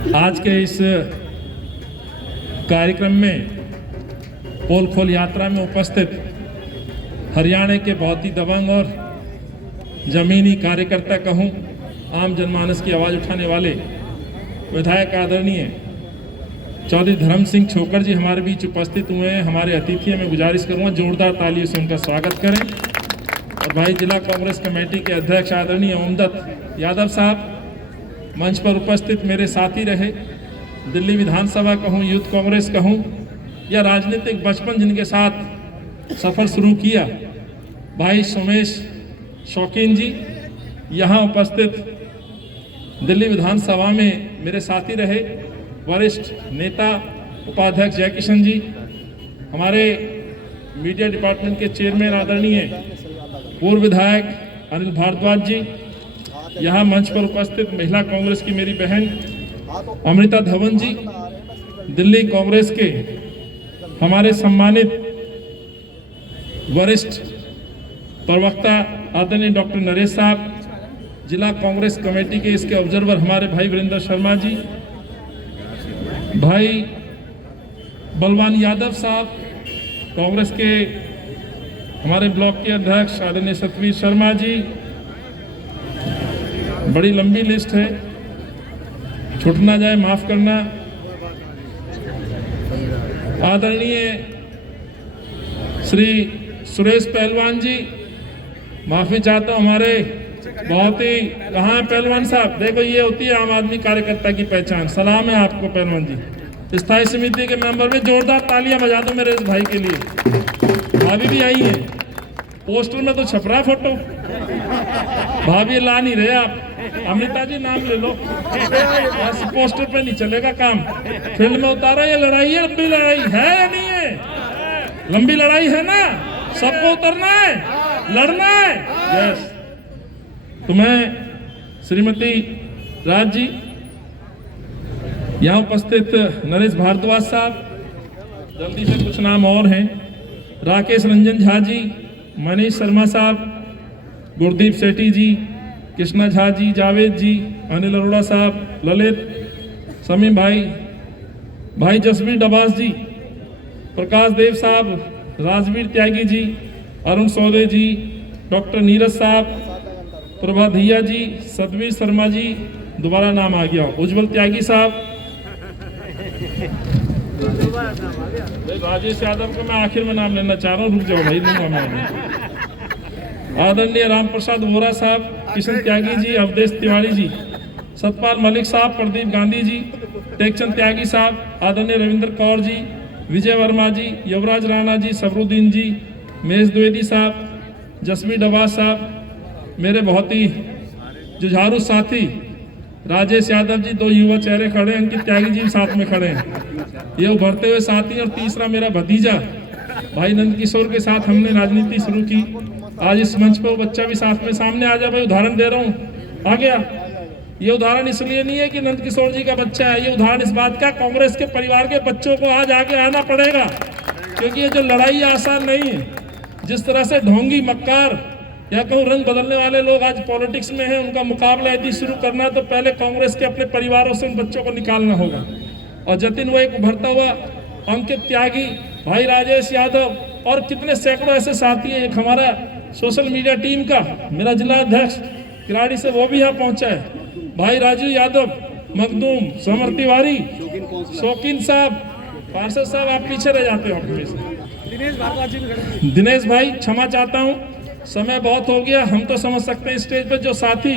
आज के इस कार्यक्रम में पोल खोल यात्रा में उपस्थित हरियाणा के बहुत ही दबंग और जमीनी कार्यकर्ता कहूँ, आम जनमानस की आवाज़ उठाने वाले विधायक आदरणीय चौधरी धर्म सिंह छोकर जी हमारे बीच उपस्थित हुए हैं। हमारे अतिथि मैं गुजारिश करूँगा जोरदार तालियों से उनका स्वागत करें। और भाई जिला कांग्रेस कमेटी के अध्यक्ष आदरणीय ओमदत्त यादव साहब मंच पर उपस्थित मेरे साथी रहे, दिल्ली विधानसभा कहूँ, यूथ कांग्रेस कहूँ या राजनीतिक बचपन जिनके साथ सफ़र शुरू किया, भाई सोमेश शौकीन जी यहाँ उपस्थित दिल्ली विधानसभा में मेरे साथी रहे, वरिष्ठ नेता उपाध्यक्ष जयकिशन जी, हमारे मीडिया डिपार्टमेंट के चेयरमैन आदरणीय पूर्व विधायक अनिल भारद्वाज जी, यहाँ मंच पर उपस्थित महिला कांग्रेस की मेरी बहन अमृता धवन जी, दिल्ली कांग्रेस के हमारे सम्मानित वरिष्ठ प्रवक्ता आदरणीय डॉक्टर नरेश साहब, जिला कांग्रेस कमेटी के इसके ऑब्जर्वर हमारे भाई वीरेंद्र शर्मा जी, भाई बलवान यादव साहब, कांग्रेस के हमारे ब्लॉक के अध्यक्ष आदरणीय सतवीर शर्मा जी, बड़ी लंबी लिस्ट है, छूट ना जाए माफ करना। आदरणीय श्री सुरेश पहलवान जी, माफी चाहता हूँ, हमारे बहुत ही, कहाँ है पहलवान साहब, देखो ये होती है आम आदमी कार्यकर्ता की पहचान। सलाम है आपको पहलवान जी। स्थायी समिति के मेंबर में जोरदार तालियां बजा दो मेरे इस भाई के लिए। भाभी भी आई है, पोस्टर में तो छप रहा फोटो, भाभी ला नहीं रहे आप। अमृता जी नाम ले लो, ऐसे पोस्टर पे नहीं चलेगा काम। फील्ड में उतारा, ये लड़ाई है, लंबी लड़ाई है या नहीं है? लंबी लड़ाई है ना, सबको उतरना है, लड़ना है। यस, तो मैं श्रीमती राज जी, यहाँ उपस्थित नरेश भारद्वाज साहब, जल्दी से कुछ नाम और हैं, राकेश रंजन झा जी, मनीष शर्मा साहब, गुरदीप सेठी जी, कृष्णा झा जी, जावेद जी, अनिल अरोड़ा साहब, ललित, समीम भाई, भाई जसवीर डबास जी, प्रकाश देव साहब, राजवीर त्यागी जी, अरुण सौदे जी, डॉक्टर नीरज साहब, प्रभा धिया जी, सतवीर शर्मा जी, दोबारा नाम आ गया, उज्जवल त्यागी साहब, राजेश यादव को मैं आखिर में नाम लेना चाह रहा हूँ, रुक जाओ भाई, लूंगा मैं। आदरणीय राम प्रसाद वोरा साहब, किशन त्यागी जी, अवधेश तिवारी जी, सतपाल मलिक साहब, प्रदीप गांधी जी, टेकचंद त्यागी साहब, आदरणीय रविंद्र कौर जी, विजय वर्मा जी, युवराज राणा जी, सबरुद्दीन जी, महेश द्विवेदी साहब, जसवीर डबास साहब, मेरे बहुत ही जुझारू साथी राजेश यादव जी, दो युवा चेहरे खड़े हैं, अंकित त्यागी जी साथ में खड़े हैं, ये उभरते हुए साथी। और तीसरा मेरा भतीजा भाई नंद किशोर के साथ हमने राजनीति शुरू की। आज इस मंच पर वो बच्चा भी साथ में, सामने आ जा भाई, उदाहरण दे रहा हूँ, आ गया। ये उदाहरण इसलिए नहीं है कि नंद किशोर जी का बच्चा है, ये उदाहरण इस बात का, कांग्रेस के परिवार के बच्चों को आज आगे आना पड़ेगा, क्योंकि ये जो लड़ाई आसान नहीं है। जिस तरह से ढोंगी, मक्कार या कहूँ रंग बदलने वाले लोग आज पॉलिटिक्स में हैं, उनका मुकाबला यदि शुरू करना तो पहले कांग्रेस के अपने परिवारों से उन बच्चों को निकालना होगा। और जतिन वो एक उभरता हुआ, अंकित त्यागी, भाई राजेश यादव और कितने सैकड़ों ऐसे साथी हैं। एक हमारा सोशल मीडिया टीम का मेरा जिला अध्यक्ष किराड़ी से, वो भी यहाँ पहुंचा है, भाई राजू यादव, मखदूम, समर तिवारी, शौकीन साहब, पार्षद साहब, आप पीछे रह जाते हो दिनेश भाई, क्षमा चाहता हूँ, समय बहुत हो गया। हम तो समझ सकते हैं स्टेज पर जो साथी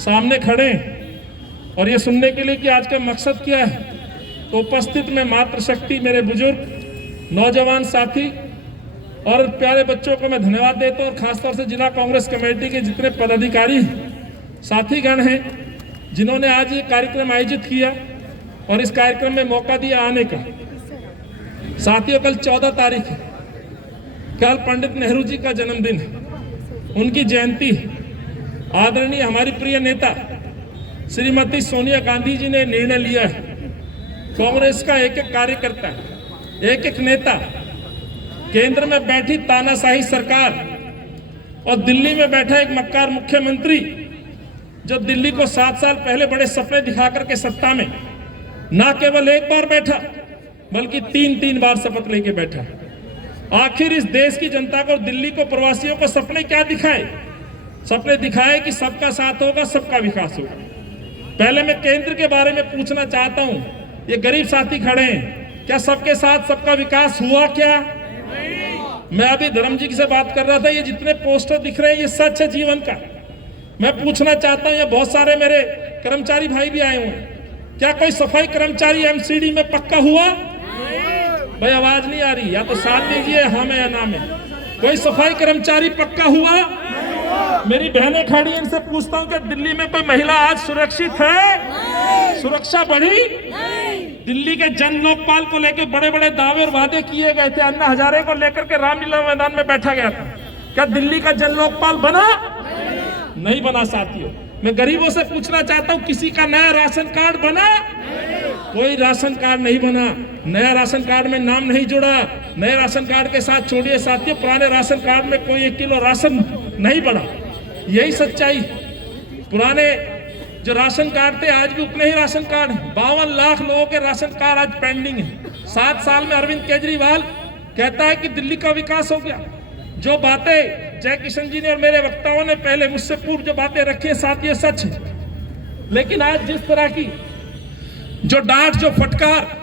सामने खड़े हैं और ये सुनने के लिए कि आज का मकसद क्या है, तो उपस्थित में मातृशक्ति, मेरे बुजुर्ग, नौजवान साथी और प्यारे बच्चों को मैं धन्यवाद देता हूँ। और खासतौर से जिला कांग्रेस कमेटी के जितने पदाधिकारी साथीगण हैं, जिन्होंने आज ये कार्यक्रम आयोजित किया और इस कार्यक्रम में मौका दिया आने का। साथियों, कल 14 तारीख है, कल पंडित नेहरू जी का जन्मदिन है, उनकी जयंती है। आदरणीय हमारी प्रिय नेता श्रीमती सोनिया गांधी जी ने निर्णय लिया है, कांग्रेस का एक एक कार्यकर्ता, एक एक नेता, केंद्र में बैठी तानाशाही सरकार और दिल्ली में बैठा एक मक्कार मुख्यमंत्री, जो दिल्ली को 7 साल पहले बड़े सपने दिखा करके सत्ता में ना केवल एक बार बैठा बल्कि 3-3 बार शपथ लेके बैठा। आखिर इस देश की जनता को, दिल्ली को, प्रवासियों को सपने क्या दिखाए? सपने दिखाए कि सबका साथ होगा, सबका विकास होगा। पहले मैं केंद्र के बारे में पूछना चाहता हूं, ये गरीब साथी खड़े हैं, क्या सबके साथ सबका विकास हुआ क्या? मैं अभी धर्म जी से बात कर रहा था, ये जितने पोस्टर दिख रहे हैं ये सच है जीवन का। मैं पूछना चाहता हूं, ये बहुत सारे मेरे कर्मचारी भाई भी आए हुए हैं, क्या कोई सफाई कर्मचारी एमसीडी में पक्का हुआ? भाई आवाज नहीं आ रही, या तो साथ दीजिए हाँ में या ना में। कोई सफाई कर्मचारी पक्का हुआ? मेरी बहनें खड़ी, इनसे पूछता हूं कि दिल्ली में कोई महिला आज सुरक्षित है? सुरक्षा बढ़ी? दिल्ली के जन लोकपाल को लेकर बड़े बड़े दावे और वादे किए गए थे। अन्ना हजारे को लेकर के रामलीला मैदान में बैठा गया था, क्या दिल्ली का जन लोकपाल बना? नहीं बना साथियों। मैं गरीबों से पूछना चाहता हूं, किसी का नया राशन कार्ड बना? कोई राशन कार्ड नहीं बना, नया राशन कार्ड में नाम नहीं जुड़ा। नए राशन कार्ड के साथ छोड़िए साथियों, पुराने राशन कार्ड में कोई 1 किलो राशन नहीं बढ़ा। यही सच्चाई। पुराने जो राशन कार्ड थे आज भी उतने ही राशन कार्ड हैं। 52 लाख लोगों के राशन कार्ड आज पेंडिंग है। 7 साल में अरविंद केजरीवाल कहता है कि दिल्ली का विकास हो गया। जो बातें जय किशन जी ने और मेरे वक्ताओं ने पहले मुझसे पूर्व जो बातें रखी है साथियों, सच है। लेकिन आज जिस तरह की जो डांट, जो फटकार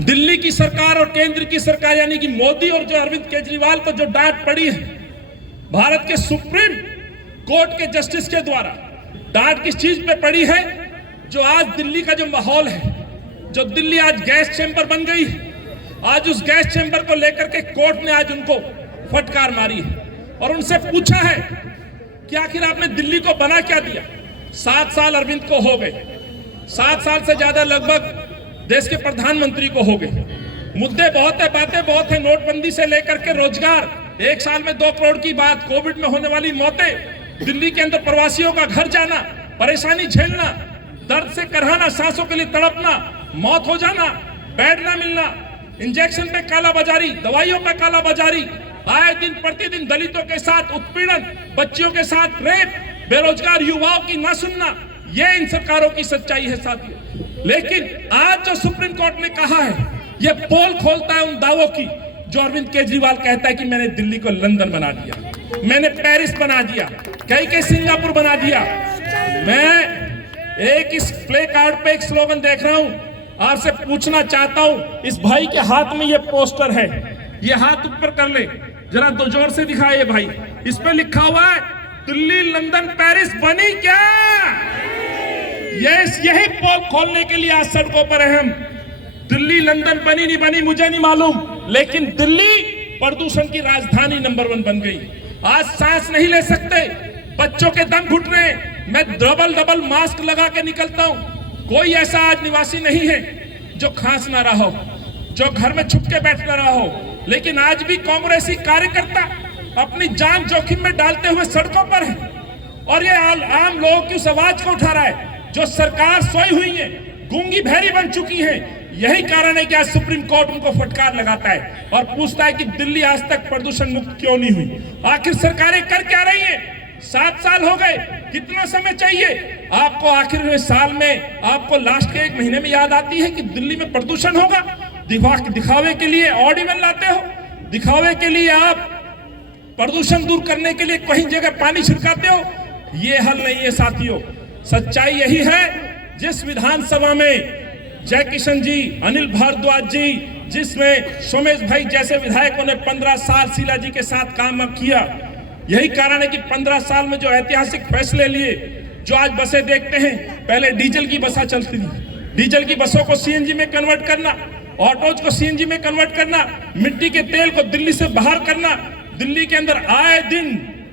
दिल्ली की सरकार और केंद्र की सरकार यानी कि मोदी और जो अरविंद केजरीवाल को जो डांट पड़ी है भारत के सुप्रीम कोर्ट के जस्टिस के द्वारा, डांट किस चीज पे पड़ी है? जो आज दिल्ली का जो माहौल है, जो दिल्ली आज गैस चैंबर बन गई है, आज उस गैस चैंबर को लेकर के कोर्ट ने आज उनको फटकार मारी है और उनसे पूछा है कि आखिर आपने दिल्ली को बना क्या दिया? 7 साल अरविंद को हो गए, 7 साल से ज्यादा लगभग देश के प्रधानमंत्री को हो गए। मुद्दे बहुत है, बातें बहुत है, नोटबंदी से लेकर के रोजगार, 1 साल में 2 करोड़ की बात, कोविड में होने वाली मौतें, दिल्ली के अंदर प्रवासियों का घर जाना, परेशानी झेलना, दर्द से करहाना, सांसों के लिए तड़पना, मौत हो जाना, बेड ना मिलना, इंजेक्शन पे कालाबाजारी, दवाइयों पे कालाबाजारी, आए दिन प्रतिदिन दलितों के साथ उत्पीड़न, बच्चियों के साथ रेप, बेरोजगार युवाओं की ना सुनना, ये इन सरकारों की सच्चाई है साथियों। लेकिन आज जो सुप्रीम कोर्ट ने कहा है, ये पोल खोलता है उन दावों की जो अरविंद केजरीवाल कहता है कि मैंने दिल्ली को लंदन बना दिया, मैंने पेरिस बना दिया, कई सिंगापुर बना दिया। मैं एक इस प्ले कार्ड पे एक स्लोगन देख रहा हूं, आपसे पूछना चाहता हूं, इस भाई के हाथ में ये पोस्टर है, ये हाथ ऊपर कर ले जरा, दो जोर से दिखाए भाई। इस पे लिखा हुआ है दिल्ली लंदन पेरिस बनी क्या? यही पोल खोलने के लिए आज सड़कों पर है हम। दिल्ली लंदन बनी नहीं बनी मुझे नहीं मालूम, लेकिन दिल्ली प्रदूषण की राजधानी नंबर 1 बन गई। आज सांस नहीं ले सकते, बच्चों के दम घुट रहे। मैं डबल मास्क लगा के निकलता हूं, कोई ऐसा आज निवासी नहीं है जो खांस ना रहा हो, जो घर में छुप के बैठ ना रहा हो। लेकिन आज भी कांग्रेसी कार्यकर्ता अपनी जान जोखिम में डालते हुए सड़कों पर है और ये आम लोगों की उस आवाज को उठा रहा है जो सरकार सोई हुई है, गूंगी बहरी बन चुकी है। यही कारण है कि आज सुप्रीम कोर्ट उनको फटकार लगाता है और पूछता है कि दिल्ली आज तक प्रदूषण मुक्त क्यों नहीं हुई? आखिर सरकारें कर क्या रही है? 7 साल हो गए, कितना समय चाहिए आपको? आखिर में साल में आपको लास्ट के 1 महीने में याद आती है कि दिल्ली में प्रदूषण होगा? दिखावे के लिए ऑर्डिनल लाते हो, दिखावे के लिए आप प्रदूषण दूर करने के लिए कहीं जगह पानी छिड़काते हो। ये हल नहीं है साथियों। सच्चाई यही है, जिस विधानसभा में जय किशन जी, अनिल भारद्वाज जी, जिसमें सोमेश भाई जैसे विधायकों ने 15 साल शीला जी के साथ काम किया, यही कारण है कि 15 साल में जो ऐतिहासिक फैसले लिए, जो आज बसें देखते हैं, पहले डीजल की बसें चलती थी, डीजल की बसों को सीएनजी में कन्वर्ट करना, ऑटोज को सीएनजी में कन्वर्ट करना, मिट्टी के तेल को दिल्ली से बाहर करना, दिल्ली के अंदर आए दिन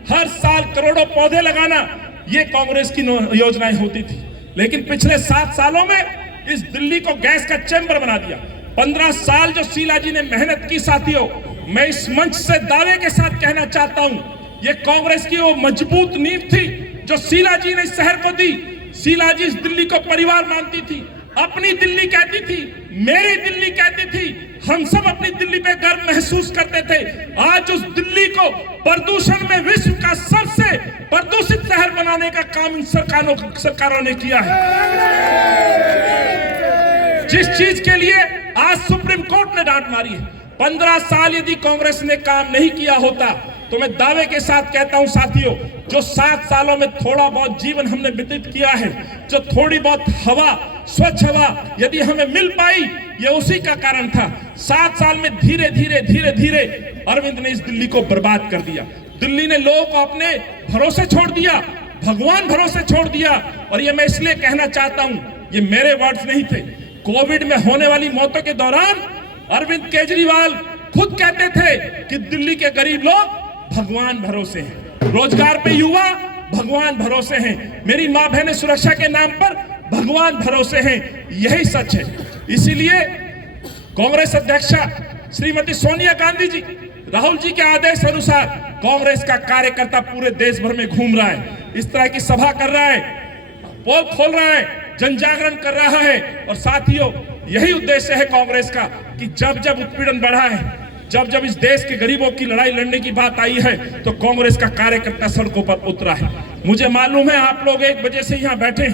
हर साल करोड़ों पौधे लगाना, ये कांग्रेस की योजनाएं होती थी। लेकिन पिछले 7 सालों में इस दिल्ली को गैस का चैंबर बना दिया। 15 साल जो शीला जी ने मेहनत की साथियों, मैं इस मंच से दावे के साथ कहना चाहता हूं, ये कांग्रेस की वो मजबूत नींव थी जो शीला जी ने इस शहर को दी। शीला जी इस दिल्ली को परिवार मानती थी, अपनी दिल्ली कहती थी, मेरी दिल्ली कहती थी, हम सब अपनी दिल्ली पे गर्व महसूस करते थे। आज उस दिल्ली को प्रदूषण में विश्व का सबसे प्रदूषित शहर बनाने का काम इन सरकारों ने किया है। जिस चीज के लिए आज सुप्रीम कोर्ट ने डांट मारी है, 15 साल यदि कांग्रेस ने काम नहीं किया होता तो मैं दावे के साथ कहता हूं साथियों, जो 7 सालों में थोड़ा बहुत जीवन हमने व्यतीत किया है, जो थोड़ी बहुत हवा, स्वच्छ हवा यदि हमें मिल पाई, ये उसी का कारण था। 7 साल में धीरे धीरे अरविंद ने इस दिल्ली को बर्बाद कर दिया। दिल्ली ने लोगों को अपने भरोसे छोड़ दिया, भगवान भरोसे छोड़ दिया। और ये मैं इसलिए कहना चाहता हूं, ये मेरे वर्ड्स नहीं थे। कोविड में होने वाली मौतों के दौरान अरविंद केजरीवाल खुद कहते थे कि दिल्ली के गरीब लोग भगवान भरोसे हैं, रोजगार पे युवा भगवान भरोसे हैं, मेरी मां बहनें सुरक्षा के नाम पर भगवान भरोसे हैं। यही सच है। इसीलिए कांग्रेस अध्यक्षा श्रीमती सोनिया गांधी जी राहुल जी के आदेश अनुसार कांग्रेस का कार्यकर्ता पूरे देश भर में घूम रहा है, इस तरह की सभा कर रहा है, पोल खोल रहा है, जन जागरण कर रहा है। और साथियों, यही उद्देश्य है कांग्रेस का कि जब जब उत्पीड़न बढ़ा है, जब जब इस देश के गरीबों की लड़ाई लड़ने की बात आई है, तो कांग्रेस का कार्यकर्ता सड़कों पर उतरा है। मुझे मालूम है आप लोग 1 बजे से यहाँ बैठे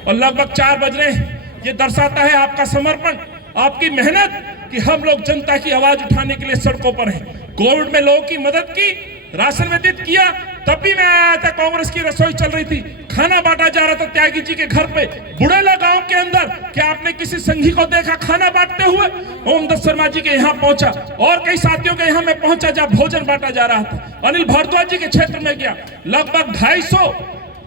और लगभग 4 बज रहे हैं। ये दर्शाता है आपका समर्पण, आपकी मेहनत कि हम लोग जनता की आवाज उठाने के लिए सड़कों पर हैं। कोविड में लोगों की मदद की, राशन वितरित किया, तब भी मैं आया था, कांग्रेस की रसोई चल रही थी, खाना बांटा जा रहा था त्यागी जी के घर पे, बुढ़ेला गांव के अंदर। क्या आपने किसी संघी को देखा खाना बांटते हुए? ओमदत्त शर्मा जी के यहाँ पहुंचा और कई साथियों के यहाँ मैं पहुंचा जहाँ भोजन बांटा जा रहा था। अनिल भारद्वाज जी के क्षेत्र में गया, लगभग 250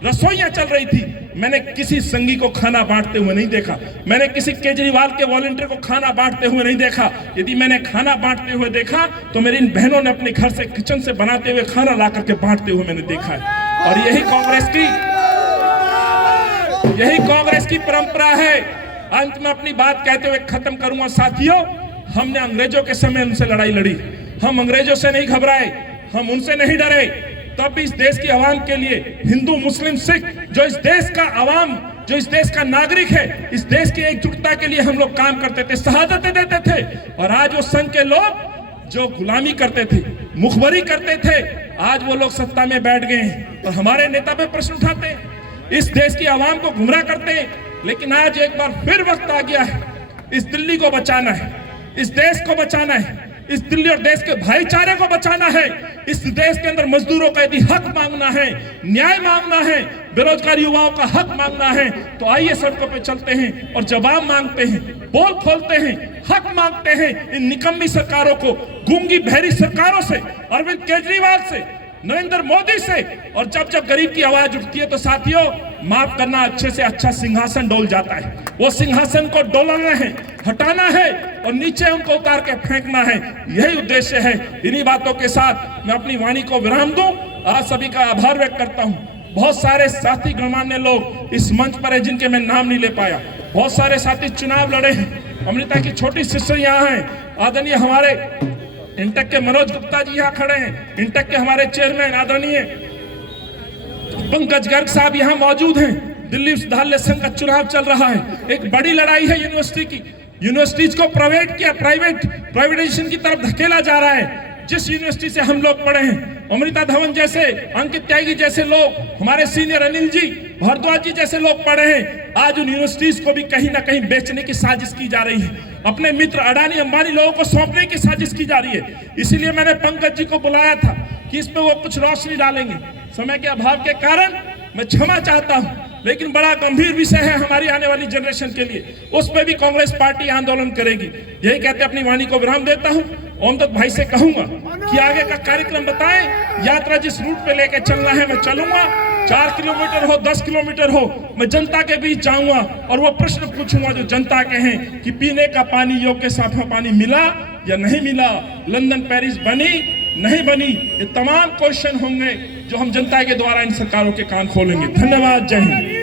रसोइयां चल रही थी। मैंने किसी संघी को खाना बांटते हुए नहीं देखा, मैंने किसी केजरीवाल के वॉलंटियर को खाना बांटते हुए नहीं देखा। यदि मैंने खाना बांटते हुए देखा तो मेरी इन बहनों ने अपने घर से किचन से बनाते हुए खाना ला करके बांटते हुए मैंने देखा है। और यही कांग्रेस की परंपरा है। अंत में अपनी बात कहते हुए खत्म करूंगा साथियों, हमने अंग्रेजों के समय उनसे लड़ाई लड़ी, हम अंग्रेजों से नहीं घबराए, हम उनसे नहीं डरे। तब भी इस देश की आवाम के लिए, हिंदू मुस्लिम सिख, जो इस देश का आवाम, जो इस देश का नागरिक है, इस देश की एकजुटता के लिए हम लोग काम करते थे, शहादतें देते थे। और आज वो संघ के लोग जो गुलामी करते थे, मुखबरी करते थे, आज वो लोग सत्ता में बैठ गए हैं और हमारे नेता पे प्रश्न उठाते हैं, इस देश की आवाम को गुमराह करते हैं। लेकिन आज एक बार फिर वक्त आ गया है, इस दिल्ली को बचाना है, इस देश को बचाना है, इस दिल्ली और देश के भाईचारे को बचाना है। इस देश के अंदर मजदूरों का यदि हक मांगना है, न्याय मांगना है, बेरोजगार युवाओं का हक मांगना है, तो आइए सड़कों पे चलते हैं और जवाब मांगते हैं, पोल खोलते हैं, हक मांगते हैं इन निकम्मी सरकारों को, गूंगी बहरी सरकारों से, अरविंद केजरीवाल से, नरेंद्र मोदी से। और जब जब गरीब की आवाज उठती है तो साथियों, माफ करना, अच्छे से अच्छा सिंहासन डोल जाता है। वो सिंहासन को डोलाना है, हटाना है और नीचे उनको उतार के फेंकना है। यही उद्देश्य है। इन्हीं बातों के साथ मैं अपनी वाणी को विराम दूं। आप सभी का आभार व्यक्त करता हूं। बहुत सारे साथी गणमान्य लोग इस मंच पर है जिनके मैं नाम नहीं ले पाया। बहुत सारे साथी चुनाव लड़े हैं। अमृता की छोटी सिस्टर यहाँ है, आदरणीय हमारे इंटेक के मनोज गुप्ता जी यहाँ खड़े हैं, इंटेक के हमारे चेयरमैन आदरणीय पंकज गर्ग साहब यहाँ मौजूद हैं। दिल्ली विश्वविद्यालय संघ का चुनाव चल रहा है। एक बड़ी लड़ाई है यूनिवर्सिटी की। यूनिवर्सिटीज को प्राइवेटाइजेशन की तरफ धकेला जा रहा है। जिस यूनिवर्सिटी से हम लोग पढ़े हैं, अमृता धवन जैसे, अंकित त्यागी जैसे लोग, हमारे सीनियर अनिल जी भारद्वाज जी जैसे लोग पढ़े हैं, आज उन यूनिवर्सिटीज को भी कहीं ना कहीं बेचने की साजिश की जा रही है। अपने मित्र अडानी अंबानी लोगों को सौंपने की साजिश की जा रही है। इसीलिए मैंने पंकज जी को बुलाया था कि इस पे वो कुछ रोशनी डालेंगे। समय के अभाव के कारण मैं क्षमा चाहता हूं, लेकिन बड़ा गंभीर विषय है हमारी आने वाली जनरेशन के लिए। उस पर भी कांग्रेस पार्टी आंदोलन करेगी। यही कहते अपनी वाणी को विराम देता हूं। ओमदत्त भाई से कहूंगा कि आगे का कार्यक्रम बताएं, यात्रा जिस रूट पे लेके चलना है मैं चलूंगा। 4 किलोमीटर हो, 10 किलोमीटर हो, मैं जनता के बीच जाऊंगा और वो प्रश्न पूछूंगा जो जनता के हैं कि पीने का पानी, योग्य साफ पानी मिला या नहीं मिला, लंदन पेरिस बनी नहीं बनी, ये तमाम क्वेश्चन होंगे जो हम जनता के द्वारा इन सरकारों के कान खोलेंगे। धन्यवाद। जय हिंद।